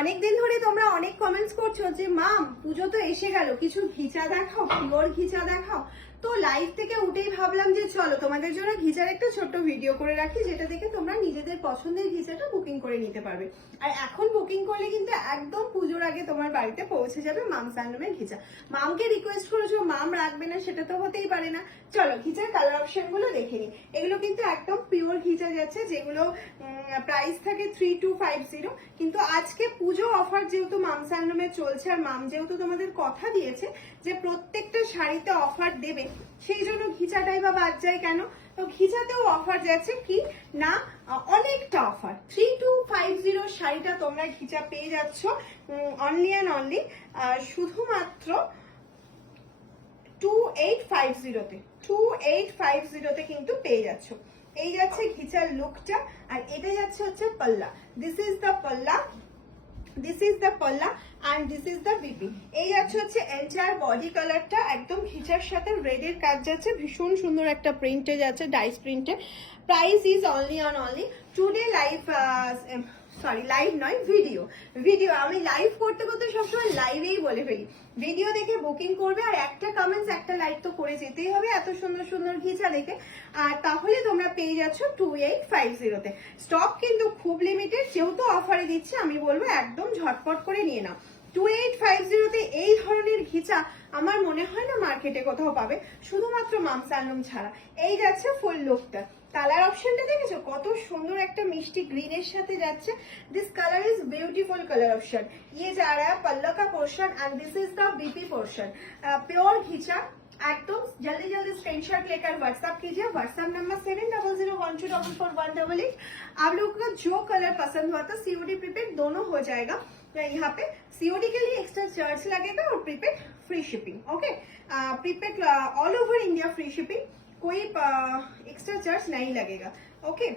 অনেকদিন ধরে তোমরা অনেক কমেন্টস করছ যে মাম পুজো তো এসে গেল, কিছু ঘিচা দেখাও, পিওর ঘিচা দেখাও। তো লাইভ থেকে উঠেই ভাবলাম যে চলো, তোমাদের জন্য ঘিচার একটা ছোট্ট ভিডিও করে রাখি, যেটা দেখে তোমরা নিজেদের পছন্দের ঘিচাটা বুকিং করে নিতে পারবে। আর এখন বুকিং করলে কিন্তু একদম পুজোর আগে তোমার বাড়িতে পৌঁছে যাবে মাম স্যান্ডমের ঘিচা মামকে রিকোয়েস্ট করেছ, মাম রাখবে না, সেটা তো হতেই পারে না। চলো ঘিচার কালার অপশনগুলো দেখে নিই। এগুলো কিন্তু একদম পিওর ঘিচা যাচ্ছে, যেগুলো প্রাইস থাকে থ্রি টু ফাইভ জিরো কিন্তু আজকে পুজো অফার যেহেতু মাম স্যান্ডমে চলছে, আর মাম যেহেতু তোমাদের কথা দিয়েছে, যে প্রত্যেকটা শাড়িতে অফার দেবে সেই জন্য ঘিচাটাই বা বাদ যায় কেন? তো ঘিচাতেও অফার যাচ্ছে কি? না, অনেকটা offer three two five zero শাড়িটা তোমরা ঘিচা পেয়ে যাচ্ছ অনলি অ্যান্ড অনলি শুধুমাত্র টু এইট ফাইভ জিরোতে টু এইট ফাইভ জিরোতে কিন্তু পেয়ে যাচ্ছ। এই যাচ্ছে ঘিচার লুকটা আর এটা যাচ্ছে হচ্ছে পাল্লা। This is the palla this is the palla and this is the BP এই আছে হচ্ছে এন্টায়ার বডি কালারটা একদম ঘিচার সাথে রেডের কাজ যাচ্ছে, ভীষণ সুন্দর একটা প্রিন্টে যাচ্ছে dice প্রিন্টে price is only on only today live sorry live নয় ভিডিও ভিডিও আমি লাইভ করতে করতে সবসময় লাইভেই বলে ফেলি। ভিডিও দেখে বুকিং করবে আর একটা কমেন্টস একটা লাইক তো করে যেতেই হবে এত সুন্দর সুন্দর ঘিচা দেখে। আর তাহলে তোমরা পেয়ে যাচ্ছ টু এইট ফাইভ জিরোতে স্টক কিন্তু খুব লিমিটেড যেহেতু অফারে দিচ্ছে, আমি বলব একদম ঝটপট করে নিয়ে নাও। টু এইট ফাইভ জিরোতে এই ধরনের ঘিচা আমার মনে হয় না মার্কেটে কোথাও পাবে শুধুমাত্র মামসালুম ছাড়া এই যাচ্ছে ফুল লুকটা কালার অপশনটা দেখেছো কত সুন্দর একটা মিষ্টি গ্রিনের সাথে যাচ্ছে this colour is beautiful colour option ये जा रहा है पल्लो का portion and this is the BP portion pure घिचा एकदम जल्दी जल्दी स्क्रीनशॉट लेकर व्हाट्सअप कीजिए WhatsApp number seven double zero one two double four one double eight आप लोगों को जो कलर पसंद हुआ तो सीओडी प्रीपेड दोनों हो जाएगा तो यहाँ पे सीओडी के लिए एक्स्ट्रा चार्ज लगेगा और prepaid free shipping okay prepaid all over India free shipping कोई एक्स्ट्रा चार्ज नहीं लगेगा ओके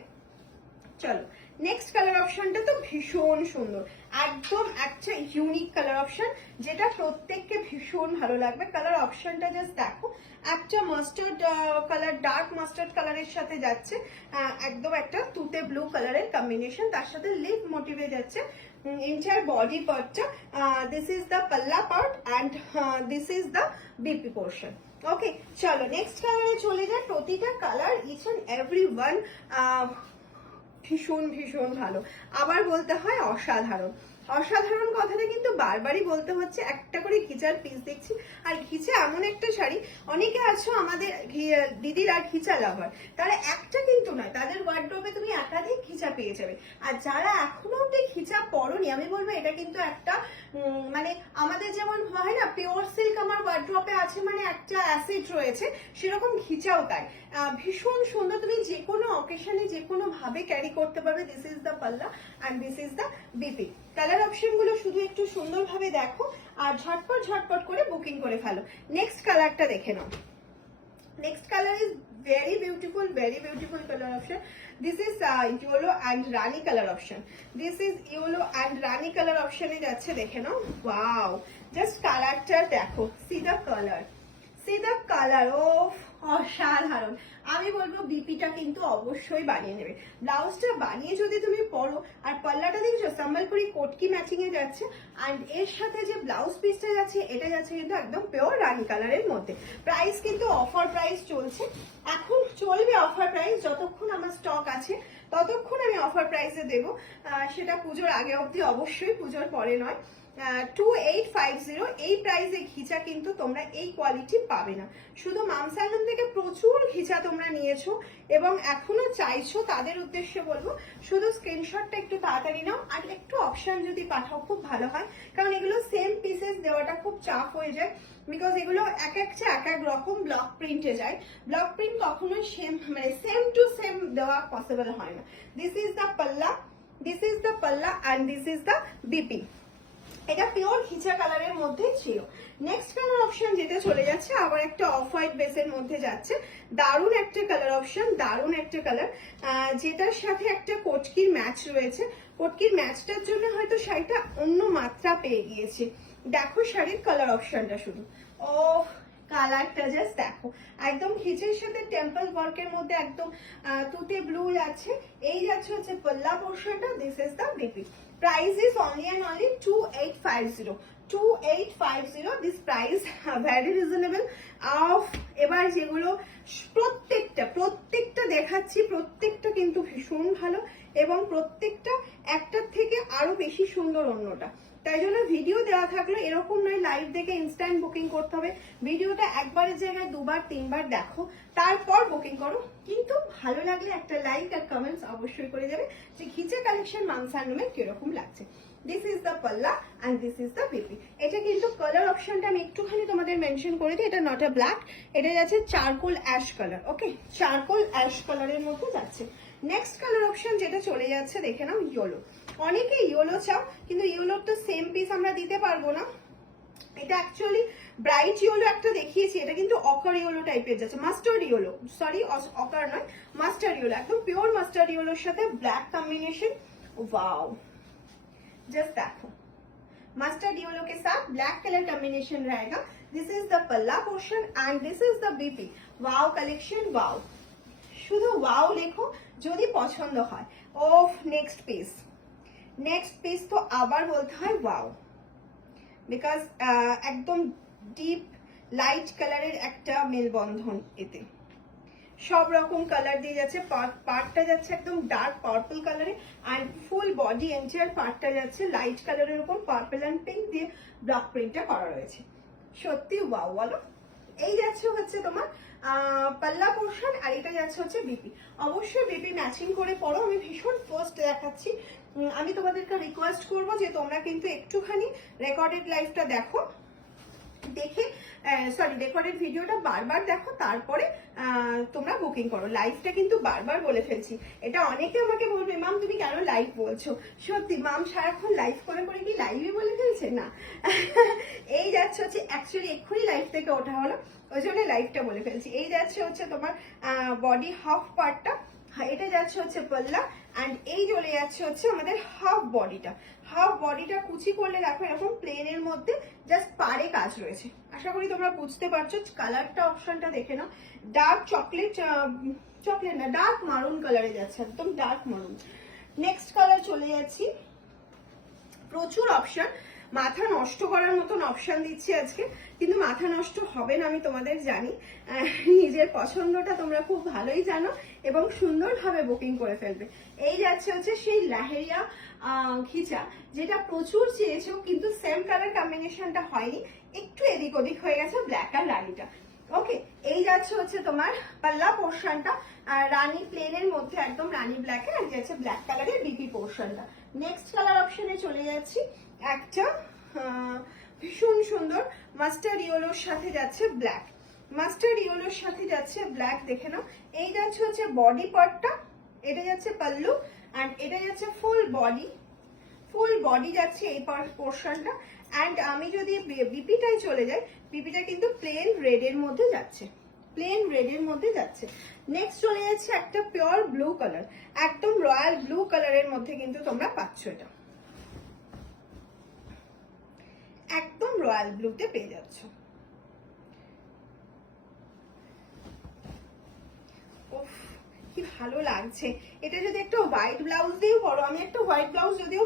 চলো নেক্সট কালার অপশনটা তো ভীষণ সুন্দর একদম একটা ইউনিক কালার অপশন যেটা প্রত্যেককে ভীষণ ভালো লাগবে কালার অপশনটা জাস্ট দেখো একটা মাস্টার্ড কালার ডার্ক মাস্টার্ড কালারের সাথে যাচ্ছে আহ, একদম একটা তুতে ব্লু কালারের কম্বিনেশন তার সাথে লিপ মোটিভে যাচ্ছে এন্টায়ার বডি পার্টটা this is the palla part and this is the BP portion okay চলো নেক্সট কালারে চলে যায় প্রতিটা colour each and every one ভীষণ ভীষণ ভালো। আবার বলতে হয় অসাধারণ। অসাধারণ কথাটা কিন্তু বারবারই বলতে হচ্ছে। একটা করে ঘিচার পিস দেখছি। আর ঘিচা এমন একটা শাড়ি, অনেকে আছো আমাদের দিদিরা ঘিচা লাভার তারা একটা কিন্তু নয়, তাদের ওয়ার্ড্রোবে তুমি একাধিক ঘিচা পেয়ে যাবে। আর যারা এখনও অব্দি ঘিচা পরনি, আমি বলব এটা কিন্তু একটা মানে আমাদের যেমন হয় না পিওর সিল্ক আমার ওয়ার্ড্রপে আছে মানে একটা অ্যাসিড রয়েছে, সেরকম ঘিচাও তাই। ভীষণ সুন্দর, তুমি যে কোনো অকেশনে যে কোনো ভাবে ক্যারি করতে পারবে। This is the palla and this is the BP colour অপশনগুলো শুধু একটু সুন্দরভাবে দেখো আর ঝটপট ঝটপট করে বুকিং করে ফেলো। নেক্সট কালারটা দেখে নাও। Next colour is very beautiful very beautiful colour option this is yellow and rani colour option this is yellow and rani colour অপশনে যাচ্ছে, দেখে নাও। ওয়াও জাস্ট কালারটা দেখো see the colour see the color oh অসাধারণ। আমি বলব বিপিটা কিন্তু অবশ্যই বানিয়ে নেবে। ব্লাউজটা বানিয়ে যদি তুমি পরো, আর পাল্লাটা দেখছ? সম্বলপুরি কোটকি ম্যাচিং এ যাচ্ছে। অ্যান্ড এর সাথে যে ব্লাউজ পিসটা যাচ্ছে, এটা যাচ্ছে কিন্তু একদম পিওর রানি কালারের মধ্যে। প্রাইস কিন্তু অফার প্রাইস চলছে। এখন চলবে অফার প্রাইস যতক্ষণ আমার স্টক আছে, ততক্ষণ আমি অফার প্রাইসে দেবো। সেটা পুজোর আগে অবধি অবশ্যই পুজোর পরে নয়। টু এইট ফাইভ জিরো এই প্রাইসে ঘিচা কিন্তু তোমরা এই কোয়ালিটি পাবে না। শুধু মামসালন থেকে প্রচুর ঘিচা তোমরা নিয়েছো এবং এখনও চাইছো, তাদের উদ্দেশ্যে বলব, শুধু স্ক্রিনশটটা একটু তাড়াতাড়ি নাও আর একটু অপশন যদি পাঠাও, খুব ভালো হয়। কারণ এগুলো সেম পিসেস দেওয়াটা খুব চাপ হয়ে যায় বিকজ এগুলো এক একটা এক এক রকম ব্লক প্রিন্টে যায়। ব্লক প্রিন্ট কখনোই সেম মানে সেম টু সেম দেওয়া পসিবল হয় না। This is the palla this is the palla and this is the BP এটা পিওর খিচা কালারের মধ্যে ছিল। নেক্সট কালার অপশন যেটা চলে যাচ্ছে, আবার একটা অফ হোয়াইট বেসের মধ্যে যাচ্ছে। দারুণ একটা কালার অপশন দারুণ একটা কালার যেটার সাথে একটা কোটকির ম্যাচ রয়েছে। কোটকির ম্যাচটার জন্য হয়তো শাড়িটা অন্য মাত্রা পেয়ে গিয়েছে। দেখো শাড়ির কালার অপশনটা শুধু। ও কালারটা জাস্ট দেখো। একদম খিচের সাথে টেম্পল ওয়ার্কের মধ্যে একদম তুতে ব্লু যাচ্ছে এই যাচ্ছে হচ্ছে পল্লা পোর্শনটা this is the BP price is only and only two eight five zero two eight five zero this price very reasonable of এবার যেগুলো প্রত্যেকটা প্রত্যেকটা দেখাচ্ছি, প্রত্যেকটা কিন্তু ভীষণ ভালো। এবং প্রত্যেকটা, একটার থেকে আরও বেশি সুন্দর অন্যটা। তাই জন্য ভিডিও দেওয়া থাকলে, এরকম নয় লাইভ দেখে ইনস্ট্যান্ট বুকিং করতে হবে। ভিডিওটা একবারের জায়গায় দুবার, তিনবার দেখো, তারপর বুকিং করো। কিন্তু ভালো লাগলে একটা লাইক আর কমেন্টস অবশ্যই করে যাবে যে খিচে কালেকশন মানসানুমের কীরকম লাগছে। This is the palla and this is the BP এটা কিন্তু কালার অপশনটা আমি একটুখানি তোমাদের মেনশন করে দিই, এটা নট এ ব্ল্যাক এটা যাচ্ছে charcoal ash colour okay charcoal ash কালারের মধ্যে যাচ্ছে। নেক্সট কালার অপশন যেটা চলে যাচ্ছে, দেখে নাও ইয়েলো অনেকে ইয়েলো চাও কিন্তু ইয়েলোর তো সেম পিস আমরা দিতে পারবো না এটা অ্যাকচুয়ালি ব্রাইট ইয়েলো একটা দেখিয়েছি এটা কিন্তু অকার ইয়েলো টাইপের যাচ্ছে মাস্টার্ড ইয়েলো সরি অকার নয় মাস্টার্ড ইয়েলো একদম পিওর মাস্টার্ড ইয়েলোর সাথে ব্ল্যাক কম্বিনেশন वाओ जस्ट देखो मस्टर्ड येलो के साथ ब्लैक कलर कॉम्बिनेशन रहेगा दिस इज द पल्ला portion and this is the BP wow collection wow শুধু ওয়াও লেখো যদি পছন্দ হয় ওফ নেক্সট পিস নেক্সট পিস তো আবার বলতে হয় ওয়াও বিকজ একদম ডিপ লাইট কালারের একটা মেলবন্ধন এতে। সব রকম কালার দিয়ে যাচ্ছে পার্টটা যাচ্ছে একদম ডার্ক পার্পল কালারে আর ফুল বডি এন্টায়ার পার্টটা যাচ্ছে লাইট কালারের উপর পার্পল অ্যান্ড পিঙ্ক দিয়ে ব্লক প্রিন্টটা করা রয়েছে। সত্যি ওয়াও বলো? এই যাচ্ছে হচ্ছে তোমার পাল্লা পোর্শন আর এটা যাচ্ছে হচ্ছে বিপি অবশ্যই বিপি ম্যাচিং করে পড়ো, আমি ভীষণ ফার্স্ট দেখাচ্ছি। আমি তোমাদেরকে রিকোয়েস্ট করব যে তোমরা কিন্তু একটুখানি রেকর্ডেড লাইফটা দেখো। দেখে সরি রেকর্ডেড ভিডিওটা বারবার দেখো, তারপরে তোমরা বুকিং করো। লাইভটা কিন্তু বারবার বলে ফেলছি। এটা অনেকে আমাকে বলবে, মাম, তুমি কেন লাইভ বলছো? সত্যি, মাম সারাক্ষণ লাইভ করে করে কি লাইভে বলে ফেলছে? না। এই যাচ্ছে হচ্ছে অ্যাকচুয়ালি এক্ষুনি লাইভ থেকে ওঠা হলো। ওই জন্য লাইভটা বলে ফেলছি। এই যাচ্ছে হচ্ছে তোমার বডি হাফ পার্টটা এটা যাচ্ছে হচ্ছে পাল্লা অ্যান্ড এই চলে যাচ্ছে হচ্ছে আমাদের হাফ বডিটা হাফ বডিটা কুচি করলে দেখো এরকম প্লেনের মধ্যে জাস্ট পারে কাজ রয়েছে। আশা করি তোমরা বুঝতে পারছ কালারটা অপশনটা দেখে নাও। ডার্ক চকলেট চকলেট না ডার্ক মারুন কালারে যাচ্ছে, একদম ডার্ক মারুন নেক্সট কালার চলে যাচ্ছি। প্রচুর অপশন মাথা নষ্ট করার মতন অপশান দিচ্ছি আজকে, কিন্তু মাথা নষ্ট হবে না, আমি তোমাদের জানি। নিজের পছন্দটা তোমরা খুব ভালোই জানো এবং সুন্দরভাবে বুকিং করে ফেলবে। এই যাচ্ছে হচ্ছে সেই লাহেরিয়া খিচা যেটা প্রচুর চেয়েছো, কিন্তু সেম কালার কম্বিনেশনটা হয়নি। একটু এদিক ওদিক হয়ে গেছে ব্ল্যাক আর রানিটা। ওকে এই যাচ্ছে হচ্ছে তোমার পাল্লা পোর্শনটা আর রানী প্লেনের মধ্যে একদম রানী ব্ল্যাক আর যাচ্ছে ব্ল্যাক কালারের বিপি পোর্শনটা নেক্সট কালার অপশনে চলে যাচ্ছি। একটা ভীষণ সুন্দর মাস্টার্ড ইয়েলোর সাথে যাচ্ছে ব্ল্যাক মাস্টার্ড ইয়েলোর সাথে যাচ্ছে ব্ল্যাক দেখে নাও। এই যাচ্ছে হচ্ছে বডি পার্টটা এটা যাচ্ছে পাল্লু অ্যান্ড এটা যাচ্ছে ফুল বডি ফুল বডি যাচ্ছে এই পোর্শনটা অ্যান্ড আমি যদি বিপিটাই চলে যাই বিপিটা কিন্তু প্লেন রেড এর মধ্যে যাচ্ছে। প্লেন রেড এর মধ্যে যাচ্ছে। নেক্সট চলে যাচ্ছে একটা পিওর ব্লু কালার একদম রয়্যাল ব্লু কালারের মধ্যে কিন্তু তোমরা পাচ্ছ এটা। একদম রয়্যাল ব্লুতে পেয়ে যাচ্ছ। উফ কি ভালো লাগছে। এটা যদি একটা হোয়াইট ব্লাউজ দিয়েও পরো, আমি একটা হোয়াইট ব্লাউজ যদিও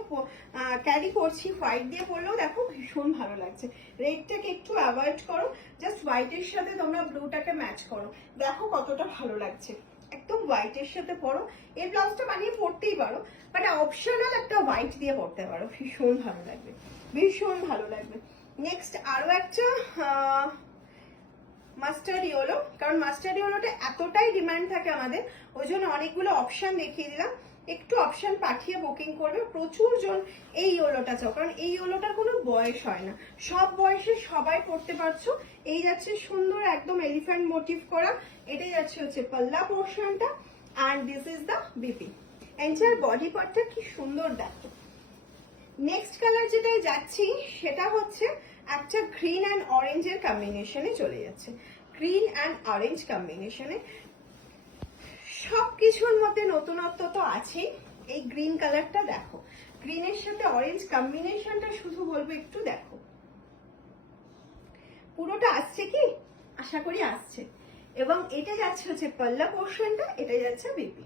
ক্যারি করছি হোয়াইট দিয়ে পরলেও দেখো ভীষণ ভালো লাগছে। রেডটাকে একটু অ্যাভয়েড করো জাস্ট হোয়াইটের সাথে তোমরা ব্লুটাকে ম্যাচ করো। দেখো কতটা ভালো লাগছে। একদম হোয়াইটের সাথে পরো। এই ব্লাউজটা বানিয়ে পরতেই পারো বাট অপশনাল একটা হোয়াইট দিয়ে পরতে পারো। ভীষণ ভালো লাগবে। ভীষণ ভালো লাগবে। নেক্সট আরও একটা মাস্টার্ড ইয়েলো, কারণ মাস্টার্ড ইয়েলোটা এতটাই ডিমান্ড থাকে আমাদের, ওই জন্য অনেকগুলো অপশান দেখিয়ে দিলাম। একটু অপশান পাঠিয়ে বুকিং করবে, প্রচুর জন এই ইয়েলোটা চাও, কারণ এই ইয়েলোটার কোনো বয়স হয় না। সব বয়সে সবাই পড়তে পারছ। এই যাচ্ছে সুন্দর একদম এলিফ্যান্ট মোটিভ করা, এটাই যাচ্ছে হচ্ছে পাল্লা পোর্শনটা and this is the BP entire body পার্টটা কি সুন্দর দেখো। নেক্সট কালার যেটাই যাচ্ছি, সেটা হচ্ছে একটা গ্রিন অ্যান্ড অরেঞ্জের কম্বিনেশনে চলে যাচ্ছে। গ্রিন অ্যান্ড অরেঞ্জ কম্বিনেশনে সব কিছুর মধ্যে নতুনত্ব তো আছেই। এই গ্রিন কালারটা দেখো। গ্রিনের সাথে অরেঞ্জ কম্বিনেশনটা শুধু বলব একটু দেখো। পুরোটা আসছে কি? আশা করি আসছে। এবং এটা যাচ্ছে হচ্ছে পাল্লা পোর্শনটা এটা যাচ্ছে BP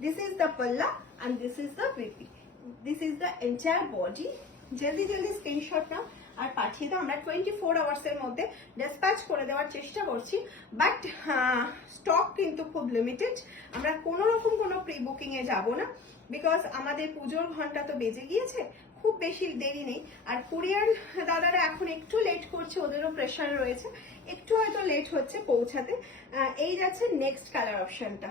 this is the palla and this is the BP this is the entire body জলদি জলদি স্ক্রিনশট নাও। আর পাঠিয়ে দাও, আমরা টোয়েন্টি ফোর আওয়ার্সের মধ্যে ডিসপ্যাচ করে দেওয়ার চেষ্টা করছি। বাট স্টক কিন্তু খুব লিমিটেড আমরা কোনো রকম কোনো প্রি বুকিংয়ে যাব না। বিকজ আমাদের পুজোর ঘণ্টা তো বেজে গিয়েছে, খুব বেশি দেরি নেই। আর কুরিয়ার দাদারা এখন একটু লেট করছে, ওদেরও প্রেশার রয়েছে। একটু হয়তো লেট হচ্ছে পৌঁছাতে। এই যাচ্ছে নেক্সট কালার অপশনটা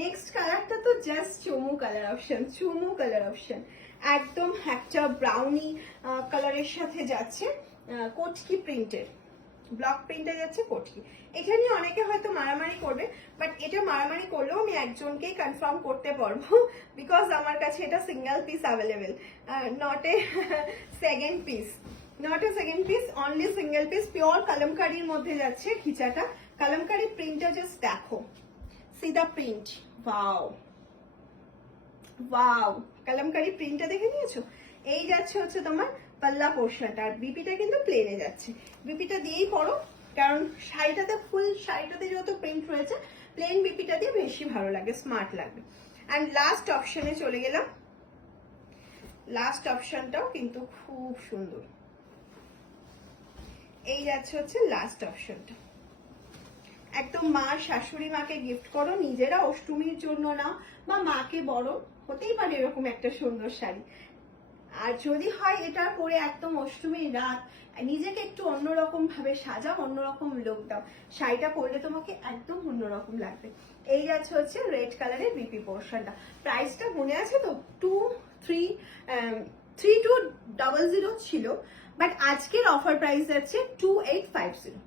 নেক্সট কালারটা তো জাস্ট চুমু কালার অপশন চুমু কালার অপশন একদম একটা ব্রাউনি কালারের সাথে যাচ্ছে কটকি প্রিন্টের ব্লক প্রিন্টে যাচ্ছে কটকি। এখানে অনেকে হয়তো মারামারি করবে বাট এটা মারামারি করলেও আমি একজনকেই কনফার্ম করতে পারব বিকজ আমার কাছে এটা single piece available not a second piece not a second piece only single piece pure কালামকারির মধ্যে যাচ্ছে খিচাটা কালামকারি প্রিন্টটা জাস্ট দেখো। See print wow wow kalamkari প্রিন্টটা দেখে নিয়েছো? এই যাচ্ছে হচ্ছে তোমার পাল্লা পোর্শনটা আর বিপিটা কিন্তু প্লেনে যাচ্ছে। বিপিটা দিয়েই করো, কারণ শাড়িটাতে ফুল শাড়িটাতে যেহেতু প্রিন্ট রয়েছে প্লেন বিপিটা দিয়ে বেশি ভালো লাগে স্মার্ট লাগবে। অ্যান্ড লাস্ট অপশনে চলে গেলাম। লাস্ট অপশনটাও কিন্তু খুব সুন্দর। এই যাচ্ছে হচ্ছে লাস্ট অপশনটা একদম মা শাশুড়ি মাকে গিফট করো, নিজেরা অষ্টমীর জন্য নাও বা মাকে বড় হতেই পারে এরকম একটা সুন্দর শাড়ি। আর যদি হয় এটা পরে একদম অষ্টমীর রাত, নিজেকে একটু অন্যরকম ভাবে সাজাও, অন্যরকম লুক দাও। শাড়িটা পরলে তোমাকে একদম অন্যরকম লাগবে। এই যাচ্ছে হচ্ছে রেড কালারের বিপি পোর্শনটা প্রাইসটা মনে আছে তো? Two three three two double zero ছিল। বাট আজকের অফার প্রাইস যাচ্ছে two eight five zero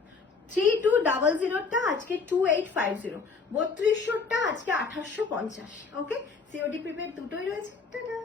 three two double জিরোটা আজকে টু এইট ফাইভ জিরো বত্রিশশোটা আজকে আঠাশশো পঞ্চাশ ওকে সিওডি প্রিপেড দুটোই রয়েছে টাটা